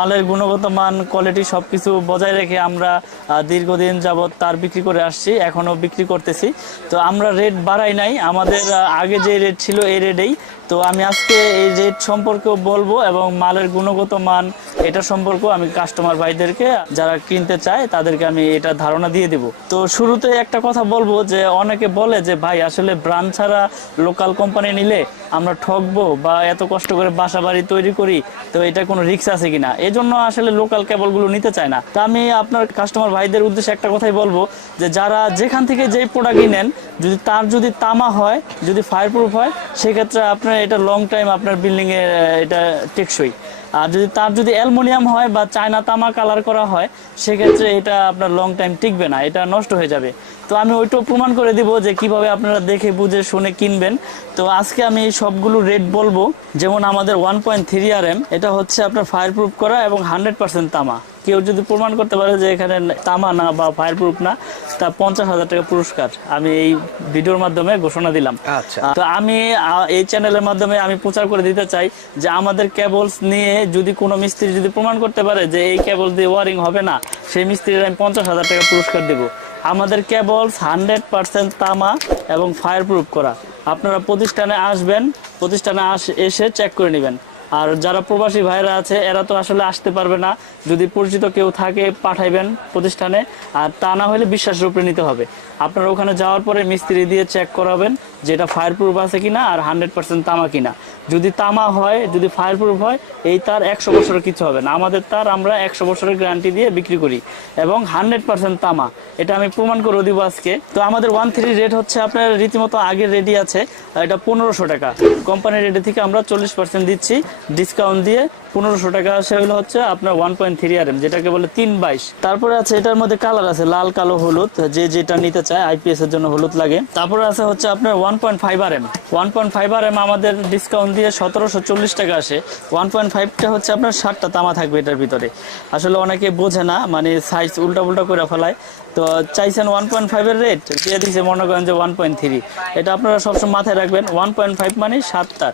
মালের গুণগত মান কোয়ালিটি সবকিছু বজায় রেখে আমরা দীর্ঘদিন যাবৎ তার বিক্রি করে আসছি এখনও বিক্রি করতেছি। তো আমরা রেট বাড়াই নাই, আমাদের আগে যে রেট ছিল এই রেটেই তো আমি আজকে এই রেট সম্পর্কেও বলব এবং মালের গুণগত মান, এটা সম্পর্কেও আমি কাস্টমার ভাইদেরকে, যারা কিনতে চায়, তাদেরকে আমি এটা ধারণা দিয়ে দিব। তো শুরুতে একটা কথা বলব যে, অনেকে বলে যে, ভাই, আসলে ব্র্যান্ড ছাড়া লোকাল কোম্পানি নিলে আমরা ঠকবো বা এত কষ্ট করে বাসা বাড়ি তৈরি করি, তো এটা কোনো রিস্ক আছে কিনা? এই জন্য আসলে লোকাল কেবলগুলো নিতে চায় না। তা আমি আপনার কাস্টমার ভাইদের উদ্দেশ্যে একটা কথাই বলব যে, যারা যেখান থেকে যেই প্রোডাক্টই নেন যদি তার যদি তামা হয়, যদি ফায়ার প্রুফ হয়, সেক্ষেত্রে আপনার এটা লং টাইম আপনার বিল্ডিংয়ে এটা টেকসই। আর যদি তার যদি অ্যালমোনিয়াম হয় বা চায়না তামা কালার করা হয়, সেক্ষেত্রে এটা আপনার লং টাইম টিকবে না, এটা নষ্ট হয়ে যাবে। তো আমি ওইটাও প্রমাণ করে দিব যে কীভাবে আপনারা দেখে, বুঝে, শুনে কিনবেন। তো আজকে আমি সবগুলো রেট বলব, যেমন আমাদের one point three R M এটা হচ্ছে আপনার ফায়ার প্রুফ করা এবং হান্ড্রেড পার্সেন্ট তামা। কেউ যদি প্রমাণ করতে পারে যে এখানে তামা না বা ফায়ার প্রুফ না তা পঞ্চাশ হাজার টাকা পুরস্কার। আমি এই ভিডিওর মাধ্যমে ঘোষণা দিলাম। আচ্ছা। তো আমি এই চ্যানেলের মাধ্যমে আমি প্রচার করে দিতে চাই যে আমাদের কেবলস নিয়ে যদি কোনো মিস্ত্রি যদি প্রমাণ করতে পারে যে এই কেবল দিয়ে ওয়ারিং হবে না সেই মিস্ত্রির আমি পঞ্চাশ হাজার টাকা পুরস্কার দেব। আমাদের কেবলস হান্ড্রেড পার্সেন্ট তামা এবং ফায়ার প্রুফ করা। আপনারা প্রতিষ্ঠানে আসবেন প্রতিষ্ঠানে আস এসে চেক করে নেবেন। আর যারা প্রবাসী ভাইরা আছে, এরা তো আসলে আসতে পারবে না। যদি পরিচিত কেউ থাকে, পাঠাইবেন প্রতিষ্ঠানে। আর তা না হলে বিশ্বাসের উপরে নিতে হবে। আপনারা ওখানে যাওয়ার পরে মিস্ত্রি দিয়ে চেক করাবেন, যেটা ফায়ার প্রুফ আছে কিনা আর হান্ড্রেড পার্সেন্ট তামা কিনা। যদি তামা হয়, যদি ফায়ার প্রুফ হয়, এই তার একশো বছরের কিছু হবে না। আমাদের তার আমরা একশো বছরের গ্যারান্টি দিয়ে বিক্রি করি এবং হান্ড্রেড পার্সেন্ট তামা। এটা আমি প্রমাণ করে দিব আজকে। তো আমাদের ওয়ান থ্রি রেট হচ্ছে আপনার রীতিমতো আগের রেডি আছে এটা পনেরোশো টাকা। কোম্পানির রেটে থেকে আমরা চল্লিশ পার্সেন্ট দিচ্ছি। ডিসকাউন্ট দিয়ে পনেরোশো টাকা সেগুলো হচ্ছে আপনার one point three R M যেটাকে বলে তিন বাইশ। তারপরে আছে, এটার মধ্যে কালার আছে, লাল, কালো, হলুদ, যে যেটা নিতে চায় আইপিএস এর জন্য হলুদ লাগে। তারপরে আছে হচ্ছে আপনার one point five R M one point five R M আমাদের ডিসকাউন্ট দিয়ে সতেরোশো চল্লিশ টাকা আসে। ওয়ান পয়েন্ট ফাইভটা হচ্ছে আপনার ষাটটা তামা থাকবে এটার ভিতরে। আসলে অনেকে বোঝে না মানে সাইজ উল্টা উল্টা করে ফেলায়। তো চাইছেন ওয়ান পয়েন্ট ফাইভের রেট দিয়ে দিচ্ছে মনে করেন যে ওয়ান পয়েন্ট থ্রি এটা আপনারা সবসময় মাথায় রাখবেন ওয়ান পয়েন্ট ফাইভ মানে সাতটার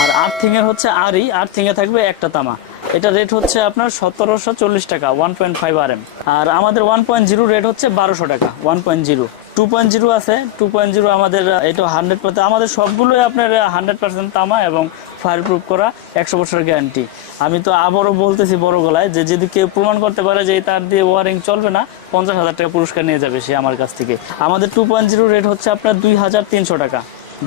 আর আর্থিং এর হচ্ছে আরই আর্থিংয়ে থাকবে একটা তামা। এটা রেট হচ্ছে আপনার সতেরোশো চল্লিশ টাকা one point five R M আর আমাদের ওয়ান পয়েন্ট জিরো রেট হচ্ছে বারোশো টাকা one point zero two point zero আছে টু পয়েন্ট জিরো আমাদের এটা হান্ড্রেড পার্সেন্ট আমাদের সবগুলোই আপনার হান্ড্রেড পার্সেন্ট তামা এবং ফায়ার প্রুফ করা একশো বছরের গ্যারান্টি আমি তো আবারও বলতেছি বড় গলায় যে যদি কেউ প্রমাণ করতে পারে যে তার দিয়ে ওয়ারিং চলবে না, পঞ্চাশ হাজার টাকা পুরস্কার নিয়ে যাবে সে আমার কাছ থেকে। আমাদের টু পয়েন্ট জিরো রেট হচ্ছে আপনার দুই হাজার তিনশো টাকা।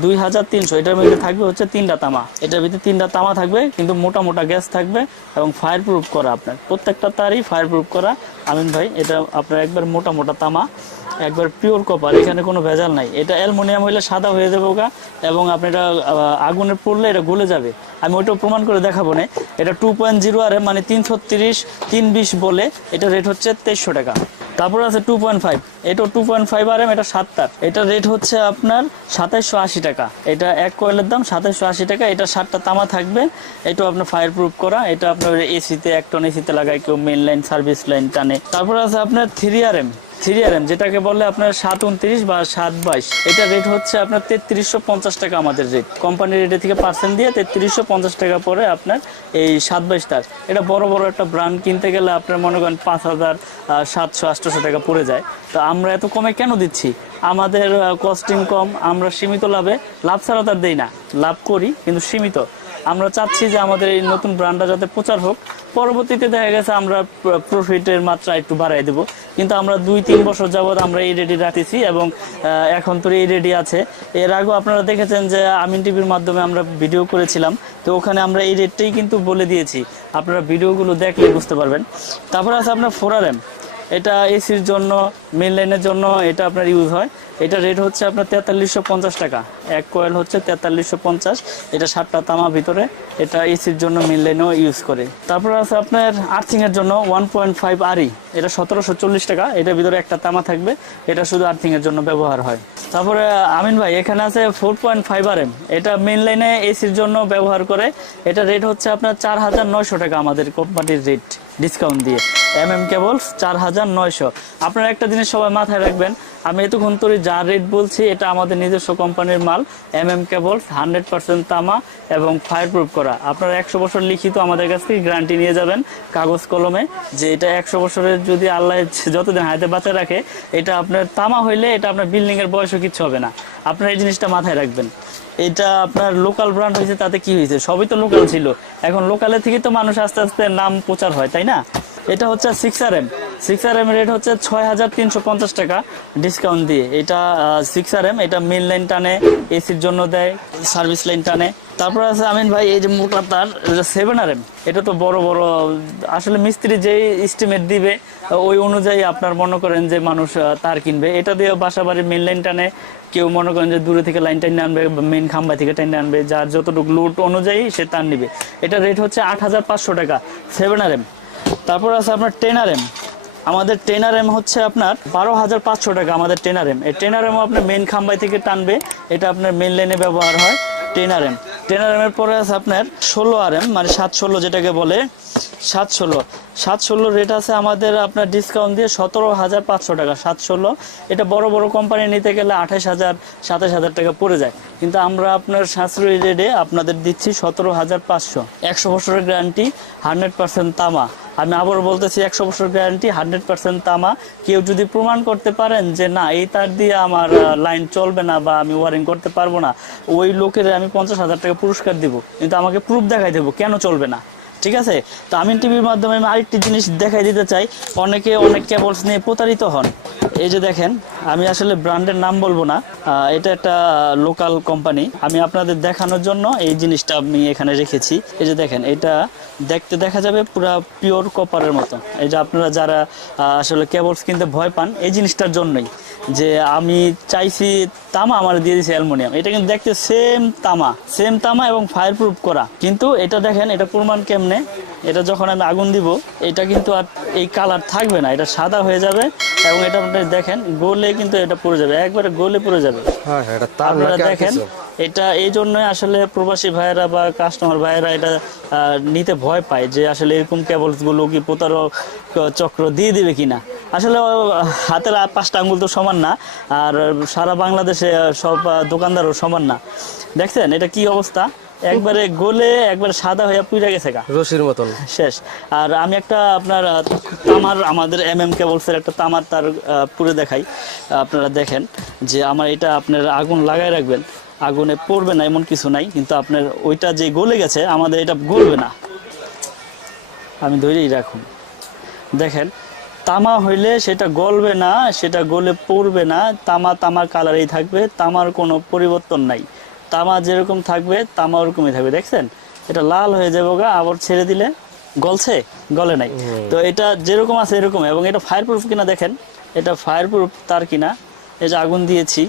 দুই হাজার তিনশো, এটার মধ্যে থাকবে হচ্ছে তিনটা তামা। এটার ভিতরে তিনটা তামা থাকবে, কিন্তু মোটা মোটা গ্যাস থাকবে এবং ফায়ার প্রুফ করা আপনার। প্রত্যেকটা তারই ফায়ার প্রুফ করা। আমিন ভাই, এটা আপনার একবার মোটা মোটা তামা। একবার পিওর কপার এখানে কোনো ভেজাল নাই। এটা অ্যালমোনিয়াম হইলে সাদা হয়ে যাবে ওগা, এবং আপনি এটা আগুনে পড়লে এটা গলে যাবে। আমি ওইটাও প্রমাণ করে দেখাবো না। এটা টু পয়েন্ট জিরো আর মানে তিনশো তিরিশ তিন বিশ বলে, এটা রেট হচ্ছে তেইশশো টাকা। তারপর আছে টু পয়েন্ট ফাইভ এটা two point five R M এটা সাতটার। এটা রেট হচ্ছে আপনার সাতাইশশো আশি টাকা। এটা এক কয়েলের দাম সাতাইশশো আশি টাকা, এটা সাতটা তামা থাকবে। এটাও আপনার ফায়ার প্রুফ করা, এটা আপনার এসিতে এক টন এসিতে লাগায় কেউ মেন লাইন সার্ভিস লাইন টানে। তারপর আছে আপনার three R M three R যেটাকে বলে আপনার সাত উনত্রিশ বা সাত বাইশ। এটা রেট হচ্ছে আপনার তেত্রিশশো পঞ্চাশ টাকা আমাদের রেট কোম্পানির রেটে থেকে পার্সেন্ট দিয়ে তেত্রিশশো পঞ্চাশ টাকা পরে আপনার এই সাত বাইশ তার। এটা বড় বড় একটা ব্র্যান্ড কিনতে গেলে আপনার মনে করেন পাঁচ হাজার সাতশো, আটশোশো টাকা পড়ে যায়। তো আমরা এত কমে কেন দিচ্ছি? আমাদের কস্টিং কম আমরা সীমিত লাভে, লাভ ছাড়া তার দেই না। লাভ করি, কিন্তু সীমিত। আমরা চাচ্ছি যে আমাদের এই নতুন ব্র্যান্ডটা যাতে প্রচার হোক। পরবর্তীতে দেখা গেছে আমরা প্রফিটের মাত্রা একটু বাড়াই দেব। কিন্তু আমরা দুই, তিন বছর যাবৎ আমরা এই রেডি রাখতেছি এবং এখন তো এই রেডি আছে। এর আগেও আপনারা দেখেছেন যে আমিন টিভির মাধ্যমে আমরা ভিডিও করেছিলাম। তো ওখানে আমরা এই রেটটাই কিন্তু বলে দিয়েছি। আপনারা ভিডিওগুলো দেখলে বুঝতে পারবেন। তারপর আছে আপনার ফোরার এম এটা এসির জন্য মেন লাইনের জন্য এটা আপনার ইউজ হয়। এটা রেট হচ্ছে আপনার তেতাল্লিশশো পঞ্চাশ টাকা। এক কয়েল হচ্ছে তেতাল্লিশশো পঞ্চাশ। এটা সাতটা তামা ভিতরে। এটা এসির জন্য মেন লাইনেও ইউজ করে। তারপর আছে আপনার আর্থিংয়ের জন্য ওয়ান পয়েন্ট ফাইভ আরই এটা সতেরোশো চল্লিশ টাকা। এটার ভিতরে একটা তামা থাকবে। এটা শুধু আর্থিংয়ের জন্য ব্যবহার হয়। তারপরে আমিন ভাই, এখানে আছে four point five R M এটা মেন লাইনে এসির জন্য ব্যবহার করে। এটা রেট হচ্ছে আপনার চার হাজার নয়শো টাকা আমাদের কোম্পানির রেট ডিসকাউন্ট দিয়ে। এম এম কেবলস চার হাজার নয়শো। আপনারা একটা জিনিস সবাই মাথায় রাখবেন আমি এতক্ষণ তোর যা রেট বলছি, এটা আমাদের নিজস্ব কোম্পানির মাল M M cables hundred percent তামা এবং ফায়ার প্রুফ করা। আপনারা একশো বছর লিখিত আমাদের কাছ থেকে গ্যারান্টি নিয়ে যাবেন কাগজ কলমে যে এটা একশো বছরের যদি আল্লাহ যতদিন হাতে বাঁচা রাখে, এটা আপনার তামা হইলে এটা আপনার বিল্ডিং এর বয়সও কিচ্ছু হবে না। আপনার এই জিনিসটা মাথায় রাখবেন। এটা আপনার লোকাল ব্র্যান্ড হয়েছে, তাতে কি হয়েছে? সবই তো লোকাল ছিল। এখন লোকালের থেকে তো মানুষ আস্তে আস্তে নাম প্রচার হয়, তাই না? এটা হচ্ছে six R M six R M rate হচ্ছে ছয় হাজার তিনশো পঞ্চাশ টাকা ডিসকাউন্ট দিয়ে। এটা সিক্স আর এম এটা মেন লাইন টানে এসির জন্য দেয় সার্ভিস লাইন টানে। তারপর আছে আমিন ভাই, এই যে মোটা তার সেভেন আর এম এটা তো বড় বড়, আসলে মিস্ত্রি যেই এস্টিমেট দিবে, ওই অনুযায়ী আপনার মনে করেন যে মানুষ তার কিনবে। এটা দিয়ে বাসা বাড়ির মেন লাইন টানে, কেউ মনে করেন যে দূরে থেকে লাইন টাইনে আনবে মেন খাম্বা থেকে টাইনে আনবে, যার যতটুকু লোড অনুযায়ী সে তার নিবে। এটা রেট হচ্ছে আট হাজার পাঁচশো টাকা সেভেন আর এম তারপর আছে আপনার টেন আর এম আমাদের টেনার এম হচ্ছে আপনার বারো হাজার পাঁচশো টাকা আমাদের টেনার এম এই টেনার এমও আপনার মেন খাম্বাই থেকে টানবে, এটা আপনার মেন লাইনে ব্যবহার হয় টেনার এম টেনার এম এর পরে আছে আপনার ষোলো আর এম মানে সাত ষোলো যেটাকে বলে সাত ষোলো সাত ষোলো রেট আছে আমাদের আপনার ডিসকাউন্ট দিয়ে সতেরো হাজার পাঁচশো টাকা। সাত ষোলো এটা বড় বড় কোম্পানি নিতে গেলে আঠাশ হাজার, সাতাশ হাজার টাকা পড়ে যায়। কিন্তু আমরা আপনার সাশ্রয়ী রেটে আপনাদের দিচ্ছি সতেরো হাজার পাঁচশো। একশো বছরের গ্যারান্টি হান্ড্রেড পার্সেন্ট তামা। আমি আবার বলতেছি, একশো বছর গ্যারান্টি হান্ড্রেড পার্সেন্ট তামা। কেউ যদি প্রমাণ করতে পারেন যে না, এই তার দিয়ে আমার লাইন চলবে না বা আমি ওয়ারিং করতে পারব না, ওই লোকের আমি পঞ্চাশ হাজার টাকা পুরস্কার দিব। কিন্তু আমাকে প্রুফ দেখাই দেবো, কেন চলবে না? ঠিক আছে? তো আমিন টিভির মাধ্যমে আমি আরেকটি জিনিস দেখাই দিতে চাই। অনেকে, অনেক কেবলস নিয়ে প্রতারিত হন। এই যে দেখেন, আমি আসলে ব্র্যান্ডের নাম বলব না। এটা একটা লোকাল কোম্পানি আমি আপনাদের দেখানোর জন্য এই জিনিসটা আমি এখানে রেখেছি। এই যে দেখেন, এটা দেখতে দেখা যাবে পুরা পিওর কপারের মতো। এই যে আপনারা যারা আসলে কেবলস কিনতে ভয় পান, এই জিনিসটার জন্যই। যে আমি চাইছি তামা আমার দিয়ে দিয়েছে অ্যালুমিনিয়াম। এটা কিন্তু দেখতে সেম তামা সেম তামা এবং ফায়ার প্রুফ করা। কিন্তু এটা দেখেন এটা প্রমাণ কেমনে? এটা যখন আমি আগুন দিব এটা কিন্তু আর এই কালার থাকবে না এটা সাদা হয়ে যাবে এবং এটা দেখেন গোলে কিন্তু এটা পড়ে যাবে একবারে গোলে পড়ে যাবে। হ্যাঁ হ্যাঁ আপনারা দেখেন এটা এই জন্যই আসলে প্রবাসী ভাইয়েরা বা কাস্টমার ভাইয়েরা এটা নিতে ভয় পায় যে আসলে এরকম কেবলসগুলো কি প্রতারক চক্র দিয়ে দিবে কিনা। আসলে হাতের পাঁচটা আঙ্গুল তো সমান না আর সারা বাংলাদেশে সব দোকানদারও সমান না। দেখছেন এটা কি অবস্থা? একবারে গোলে একবারে সাদা হয়ে পুড়ে গেছে গা। রশির মতন। শেষ। আর আমি একটা আপনার তামার আমাদের এম এম কেবলসের একটা তামার তার পুরে দেখাই। আপনারা দেখেন যে আমার এটা আপনার আগুন লাগাই রাখবেন। আগুনে পড়বে না এমন কিছু নাই। কিন্তু আপনার ওইটা যে গলে গেছে আমাদের এটা গলবে না। আমি ধরেই রাখুন। দেখেন তামা হইলে সেটা গলবে না সেটা গলে পড়বে না তামা তামা কালারেই থাকবে তামার কোনো পরিবর্তন নাই। তামা যেরকম থাকবে তামা ওরকমই থাকবে দেখছেন? এটা লাল হয়ে যাবে গা আবার ছেড়ে দিলে গলছে গলে নাই। তো এটা যেরকম আছে এরকম এবং এটা ফায়ার প্রুফ কিনা দেখেন এটা ফায়ার প্রুফ তার কিনা এটা যে আগুন দিয়েছি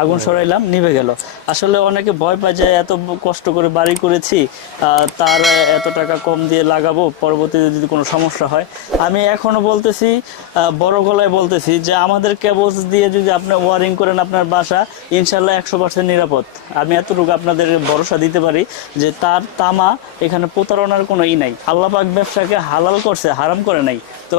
আগুন সরাইলাম নিভে গেল। আসলে অনেকে ভয় পায় যে এত কষ্ট করে বাড়ি করেছি তার এত টাকা কম দিয়ে লাগাবো পরবর্তীতে যদি কোনো সমস্যা হয়। আমি এখনও বলতেছি বড় গলায় বলতেছি যে আমাদের কেবলস দিয়ে যদি আপনি ওয়ারিং করেন আপনার বাসা ইনশাল্লাহ একশো পার্সেন্ট নিরাপদ। আমি এতটুকু আপনাদের ভরসা দিতে পারি যে তার তামা এখানে প্রতারণার কোনো ই নাই। আল্লাপাক ব্যবসাকে হালাল করছে হারাম করে নাই। তো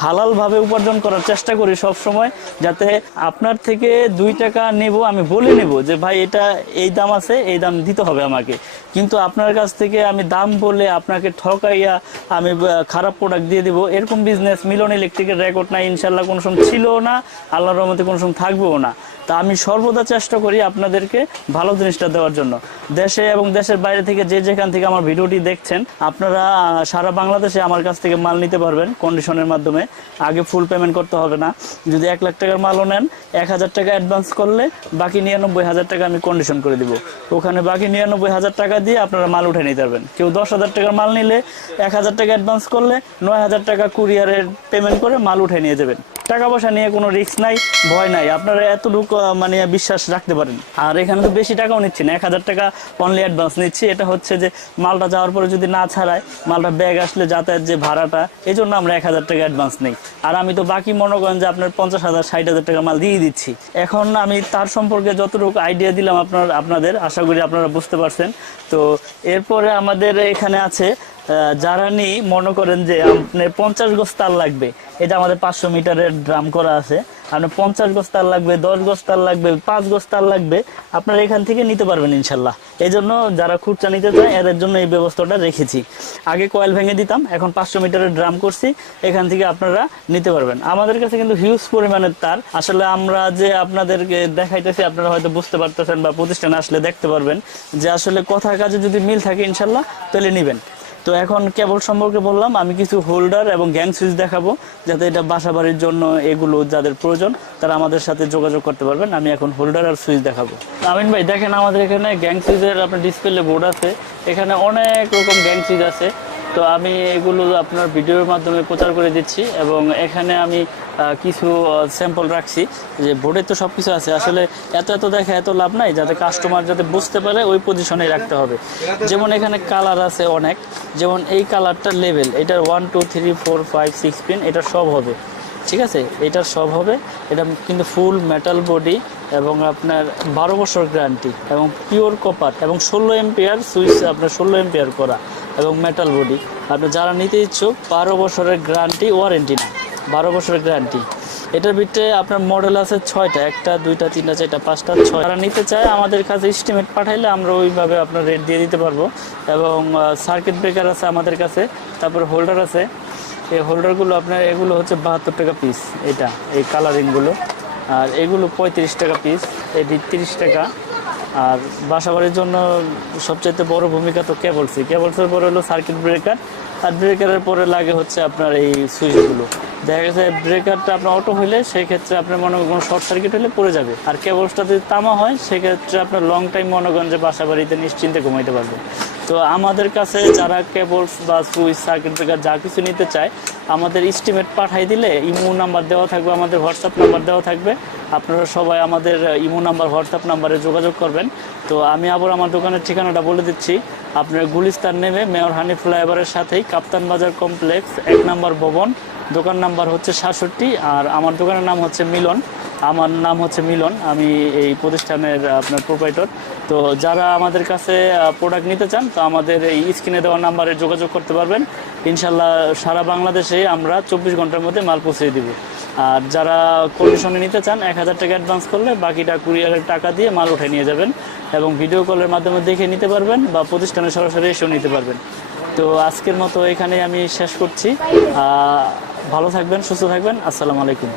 হালাল ভাবে উপার্জন করার চেষ্টা করি সব সময় যাতে আপনার থেকে দুই টাকা নেব, আমি বলে নেব যে, ভাই, এটা এই দাম আছে, এই দাম দিতে হবে আমাকে। কিন্তু আপনার কাছ থেকে আমি দাম বলে আপনাকে ঠকাইয়া আমি খারাপ প্রোডাক্ট দিয়ে দিব, এরকম বিজনেস মিলন ইলেকট্রিকের রেকর্ড না ইনশাল্লাহ কোনো সময় ছিল না, আল্লাহর রহমতে কোনো সময় থাকবেও না। তা আমি সর্বদা চেষ্টা করি আপনাদেরকে ভালো জিনিসটা দেওয়ার জন্য। দেশে এবং দেশের বাইরে থেকে যে যেখান থেকে আমার ভিডিওটি দেখছেন আপনারা সারা বাংলাদেশে আমার কাছ থেকে মাল নিতে পারবেন কন্ডিশনের মাধ্যমে। আগে ফুল পেমেন্ট করতে হবে না। যদি এক লাখ টাকার মালও নেন এক হাজার টাকা অ্যাডভান্স করলে বাকি নিরানব্বই হাজার টাকা আমি কন্ডিশন করে দিব। ওখানে বাকি নিরানব্বই হাজার টাকা দিয়ে আপনারা মাল উঠে নিতে পারবেন। কেউ দশ হাজার টাকার মাল নিলে এক হাজার টাকা অ্যাডভান্স করলে নয় হাজার টাকা কুরিয়ারের পেমেন্ট করে মাল উঠে নিয়ে যাবেন। টাকা পয়সা নিয়ে কোনো রিস্ক নাই ভয় নাই। আপনারা এতটুকু আহ, মানে বিশ্বাস রাখতে পারেন। আর এখানে তো বেশি টাকাও নিচ্ছি না, এক হাজার টাকা অনলি অ্যাডভান্স নিচ্ছি। এটা হচ্ছে যে মালটা যাওয়ার পরে যদি না ছাড়ায়, মালটা ব্যাগ আসলে যাতায়াত যে ভাড়াটা এই জন্য আমরা এক হাজার টাকা অ্যাডভান্স নেই। আর আমি তো বাকি মনে করেন যে আপনার পঞ্চাশ হাজার, ষাট হাজার টাকা মাল দিয়ে দিচ্ছি। এখন আমি তার সম্পর্কে যতটুকু আইডিয়া দিলাম আপনার, আপনাদের, আশা করি আপনারা বুঝতে পারছেন। তো এরপরে আমাদের এখানে আছে যারা নিয়ে মনে করেন যে আপনার পঞ্চাশ গজ তার লাগবে। এটা আমাদের পাঁচশো মিটারের ড্রাম করা আছে। আপনার পঞ্চাশ গজ তার লাগবে, দশ গজ তার লাগবে, পাঁচ গজ তার লাগবে, আপনারা এখান থেকে নিতে পারবেন ইনশাল্লাহ। এই জন্য যারা খুচরা নিতে চায়, এদের জন্য এই ব্যবস্থাটা রেখেছি। আগে কয়েল ভেঙে দিতাম, এখন পাঁচশো মিটারের ড্রাম করছি, এখান থেকে আপনারা নিতে পারবেন। আমাদের কাছে কিন্তু হিউজ পরিমাণের তার। আসলে আমরা যে আপনাদেরকে দেখাইতেছি, আপনারা হয়তো বুঝতে পারতেছেন বা প্রতিষ্ঠানে আসলে দেখতে পারবেন যে আসলে কথার কাজে যদি মিল থাকে ইনশাল্লাহ, তাহলে নেবেন। তো এখন কেবল সম্পর্কে বললাম, আমি কিছু হোল্ডার এবং গ্যাং সুইচ দেখাবো, যাতে এটা বাসা বাড়ির জন্য এগুলো যাদের প্রয়োজন, তারা আমাদের সাথে যোগাযোগ করতে পারবেন। আমি এখন হোল্ডার আর সুইচ দেখাবো। আমিন ভাই, দেখেন আমাদের এখানে গ্যাং সুইচের আপনার ডিসপ্লে বোর্ড আছে। এখানে অনেক রকম গ্যাং সুইচ আছে। তো আমি এগুলো আপনার ভিডিওর মাধ্যমে প্রচার করে দিচ্ছি এবং এখানে আমি কিছু স্যাম্পল রাখছি যে বোর্ডে তো সব কিছু আছে। আসলে এত এত দেখা এত লাভ নাই, যাতে কাস্টমার যাতে বুঝতে পারে ওই পজিশনে রাখতে হবে। যেমন এখানে কালার আছে অনেক, যেমন এই কালারটা লেভেল এটার one two three four five six pin এটা সব হবে। ঠিক আছে? এটার সব হবে। এটা কিন্তু ফুল মেটাল বডি এবং আপনার বারো বছর গ্যারান্টি এবং পিওর কপার এবং ষোলো এম্পিয়ার সুইচ, আপনার ষোলো এম্পিয়ার করা এবং মেটাল বডি আপনি যারা নিতে ইচ্ছুক, বারো বছরের গ্যারান্টি ওয়ারেন্টি না। বারো বছরের গ্যারান্টি এটার ভিতরে আপনার মডেল আছে ছয়টা, একটা, দুইটা, তিনটা, চারটা, পাঁচটা ছয় যারা নিতে চায়, আমাদের কাছে এস্টিমেট পাঠাইলে আমরা ওইভাবে আপনার রেট দিয়ে দিতে পারব। এবং সার্কিট ব্রেকার আছে আমাদের কাছে, তারপর হোল্ডার আছে। এই হোল্ডারগুলো আপনার, এগুলো হচ্ছে বাহাত্তর টাকা পিস এটা, এই কালারিংগুলো আর এগুলো পঁয়ত্রিশ টাকা পিস এটি তিরিশ টাকা। আর বাসাবাড়ির জন্য সবচাইতে বড় ভূমিকা তো কেবলসি কেবলসের পরে হলো সার্কিট ব্রেকার আর ব্রেকারের পরে লাগে হচ্ছে আপনার এই সুইচগুলো দেখা গেছে ব্রেকারটা আপনার অটো হলে সেই ক্ষেত্রে আপনার মনে করেন কোনো শর্ট সার্কিট হলে পড়ে যাবে। আর কেবলসটা যদি তামা হয়, সেক্ষেত্রে আপনার লং টাইম মনে করেন যে বাসা বাড়িতে নিশ্চিন্তে ঘুমাইতে পারবেন তো আমাদের কাছে যারা কেবলস বা সুইচ সার্কিট ব্রেকার যা কিছু নিতে চায়, আমাদের এস্টিমেট পাঠাই দিলে ইমো নাম্বার দেওয়া থাকবে, আমাদের হোয়াটসঅ্যাপ নাম্বার দেওয়া থাকবে। আপনারা সবাই আমাদের ইমো নাম্বার হোয়াটসঅ্যাপ নাম্বারে যোগাযোগ করবেন। তো আমি আবার আমার দোকানের ঠিকানাটা বলে দিচ্ছি। আপনার গুলিস্তান নেমে মেয়র হানি ফ্লাইওভারের সাথেই কাপ্তান বাজার কমপ্লেক্স, এক নম্বর ভবন। দোকান নাম্বার হচ্ছে সাতষট্টি আর আমার দোকানের নাম হচ্ছে মিলন। আমার নাম হচ্ছে মিলন, আমি এই প্রতিষ্ঠানের আপনার প্রোপাইটর তো যারা আমাদের কাছে প্রোডাক্ট নিতে চান, তো আমাদের এই স্ক্রিনে দেওয়া নাম্বারে যোগাযোগ করতে পারবেন। ইনশাল্লাহ সারা বাংলাদেশে আমরা চব্বিশ ঘণ্টার মধ্যে মাল পৌঁছে দিব। আর যারা কন্ডিশনে নিতে চান, এক হাজার টাকা অ্যাডভান্স করলে বাকিটা কুরিয়ারের টাকা দিয়ে মাল উঠে নিয়ে যাবেন এবং ভিডিও কলের মাধ্যমে দেখে নিতে পারবেন বা প্রতিষ্ঠানে সরাসরি এসেও নিতে পারবেন। তো আজকের মতো এখানে আমি শেষ করছি। ভালো থাকবেন, সুস্থ থাকবেন। আসসালামু আলাইকুম।